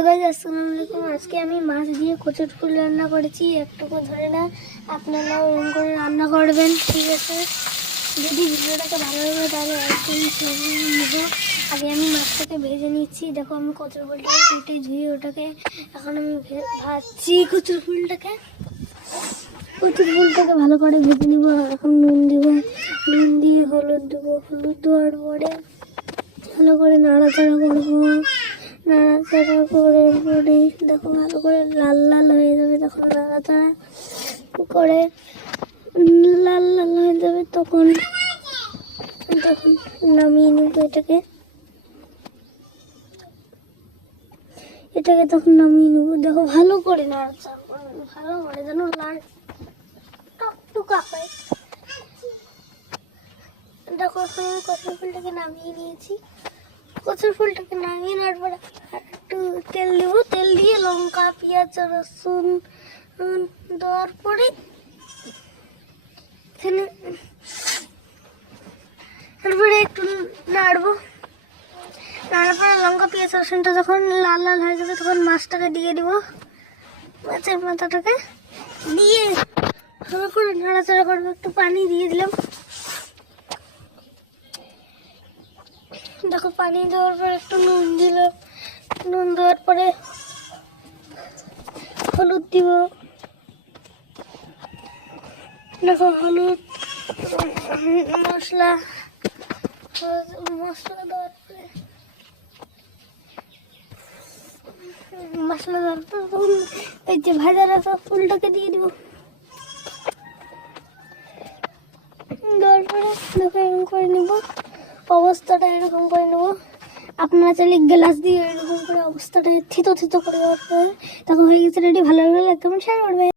Hello guys, আসসালামু আলাইকুম। আজকে আমি মাছ দিয়ে কচুর ফুল রান্না করেছি। একটুকু ধরে না, আপনারাও এরকম করে রান্না করবেন, ঠিক আছে? যদি ভিডিওটাকে ভালো লাগে তাহলে একদম নিব। আগে আমি মাছটাকে ভেজে নিচ্ছি। দেখো, আমি কচুর ফুলটাকে কেটে ধুয়ে ওটাকে এখন আমি ভাজছি। কচুর ফুলটাকে ভালো করে ভেজে নিব। এখন নুন দিব, নুন দিয়ে হলুদ দেবো। হলুদ দেওয়ার পরে ভালো করে নাড়াচাড়া করবো। নাড়াচাড়া করে পরে দেখো ভালো করে লাল লাল হয়ে যাবে। তখন নাড়াচাড়া করে লাল লাল হয়ে যাবে, তখন নামিয়ে নেব এটাকে তখন নামিয়ে নেব। দেখো ভালো করে নাড়াচাড়া করবো, ভালো করে যেন লাল টকটকা হয়। দেখো এখন আমি কচুর ফুলটাকে নামিয়ে নিয়েছি। কচুর ফুলটাকে নামিয়ে নেওয়ার পরে একটু তেল দেবো। তেল দিয়ে লঙ্কা, পেঁয়াজ, রসুন দেওয়ার পরে তারপরে একটু নাড়বো। নাড়ার পরে লঙ্কা, পেঁয়াজ, রসুনটা যখন লাল লাল হয়ে যাবে তখন মাছটাকে দিয়ে দিব। মাছের মাথাটাকে দিয়ে ভালো করে নাড়াচাড়া করবো। একটু পানি দিয়ে দিলাম। দেখো পানি দেওয়ার পরে একটু নুন দিলাম। নুন দেওয়ার পরে হলুদ দিব। দেখো হলুদ, মশলা দেওয়ার পরে তখন এই যে ভাজা রাখা ফুলটাকে দিয়ে দিব। দেওয়ার পরে দেখো এরকম করে নেব। অবস্থাটা এরকম করে নেব। আপনারা চাইলে গ্লাস দিয়ে এরকম করে অবস্থাটা থিতো থিতো করে দেওয়ার পরে তখন হয়ে গেছে রেডি। ভালো লাগলে একটা শেয়ার করবে।